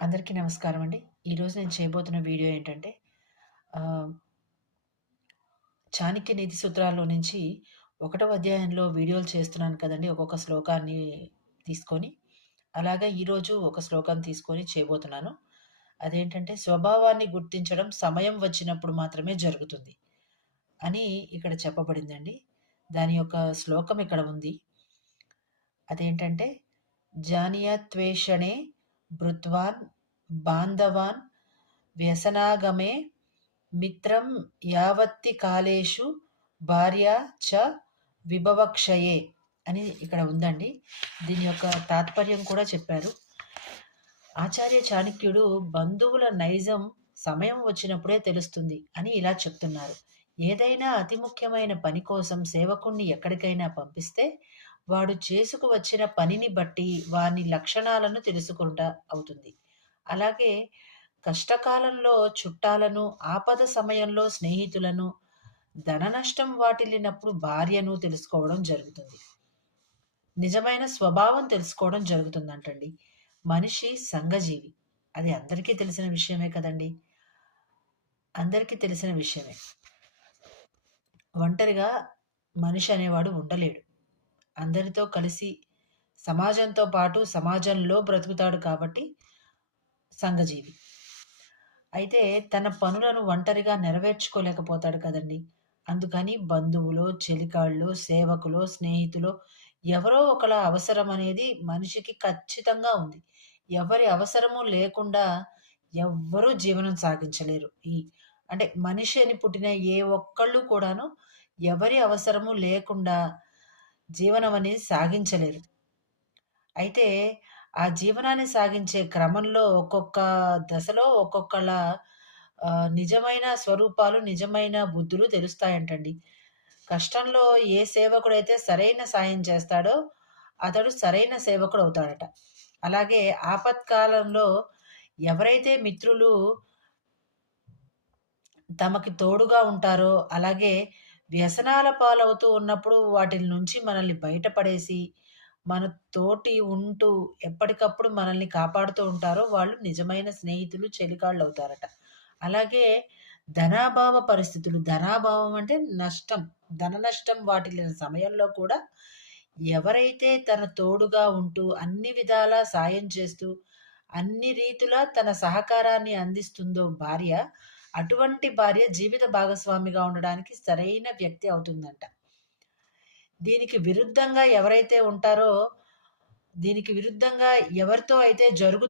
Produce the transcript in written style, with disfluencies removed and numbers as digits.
అందరికీ నమస్కారం అండి. ఈరోజు నేను చేయబోతున్న వీడియో ఏంటంటే ఆహ్, 'చాణక్య నీతి సూత్రాల్లో' నుంచి ఒకటవ అధ్యాయంలో వీడియోలు చేస్తున్నాను కదండీ! ఒక్కొక్క శ్లోకాన్ని తీసుకొని, అలాగా ఈరోజు ఒక శ్లోకాన్ని తీసుకొని చేయబోతున్నాను. అదేంటంటే స్వభావాన్ని గుర్తించడం సమయం వచ్చినప్పుడు మాత్రమే జరుగుతుంది అని ఇక్కడ చెప్పబడిందండి. దాని యొక్క శ్లోకం ఇక్కడ ఉంది. అదేంటంటే జానీయాత్వేషణే భృత్వాన్ బాంధవాన్ వ్యసనాగమే మిత్రం యావత్తి కాలేషు భార్య చ విభవక్షయే అని ఇక్కడ ఉందండి. దీని యొక్క తాత్పర్యం కూడా చెప్పారు. ఆచార్య చాణక్యుడు బంధువుల నైజం సమయం వచ్చినప్పుడే తెలుస్తుంది అని ఇలా చెప్తున్నారు. ఏదైనా అతి ముఖ్యమైన పని కోసం సేవకుణ్ణి ఎక్కడికైనా పంపిస్తే వాడు చేసుకువచ్చిన పనిని బట్టి వాని లక్షణాలను తెలుసుకుంట అవుతుంది. అలాగే కష్టకాలంలో చుట్టాలను, ఆపద సమయంలో స్నేహితులను, ధన నష్టం వాటిల్లినప్పుడు భార్యను తెలుసుకోవడం జరుగుతుంది. నిజమైన స్వభావం తెలుసుకోవడం జరుగుతుందంటండి. మనిషి సంఘజీవి. అది అందరికీ తెలిసిన విషయమే కదండీ! అందరికీ తెలిసిన విషయమే. ఒంటరిగా మనిషి అనేవాడు ఉండలేడు. అందరితో కలిసి సమాజంతో పాటు సమాజంలో బ్రతుకుతాడు కాబట్టి సంఘజీవి. అయితే తన పనులను ఒంటరిగా నెరవేర్చుకోలేకపోతాడు కదండీ! అందుకని బంధువులో, చెలికాళ్ళో, సేవకులో, స్నేహితులో ఎవరో ఒకళ్ళ అవసరం అనేది మనిషికి ఖచ్చితంగా ఉంది. ఎవరి అవసరము లేకుండా ఎవ్వరూ జీవనం సాగించలేరు. అంటే మనిషి అని పుట్టిన ఏ ఒక్కళ్ళు కూడాను ఎవరి అవసరము లేకుండా జీవనం అనేది సాగించలేరు. అయితే ఆ జీవనాన్ని సాగించే క్రమంలో ఒక్కొక్క దశలో ఒక్కొక్కళ్ళ నిజమైన స్వరూపాలు, నిజమైన బుద్ధులు తెలుస్తాయంటండి. కష్టంలో ఏ సేవకుడైతే సరైన సాయం చేస్తాడో అతడు సరైన సేవకుడవుతాడట. అలాగే ఆపత్కాలంలో ఎవరైతే మిత్రులు తమకి తోడుగా ఉంటారో, అలాగే వ్యసనాల పాలవుతూ ఉన్నప్పుడు వాటిల నుంచి మనల్ని బయటపడేసి, మన తోటి ఉంటూ ఎప్పటికప్పుడు మనల్ని కాపాడుతూ ఉంటారో వాళ్ళు నిజమైన స్నేహితులు, చెలికాళ్ళవుతారట. అలాగే ధనాభావ పరిస్థితులు, ధనాభావం అంటే నష్టం, ధన నష్టం వాటిల్లిన సమయంలో కూడా ఎవరైతే తన తోడుగా ఉంటూ, అన్ని విధాలా సాయం చేస్తూ, అన్ని రీతులా తన సహకారాన్ని అందిస్తుందో భార్య, అటువంటి భార్య జీవిత భాగస్వామిగా ఉండడానికి సరైన వ్యక్తి అవుతుందంట. దీనికి విరుద్ధంగా ఎవరైతే ఉంటారో, దీనికి విరుద్ధంగా ఎవరితో అయితే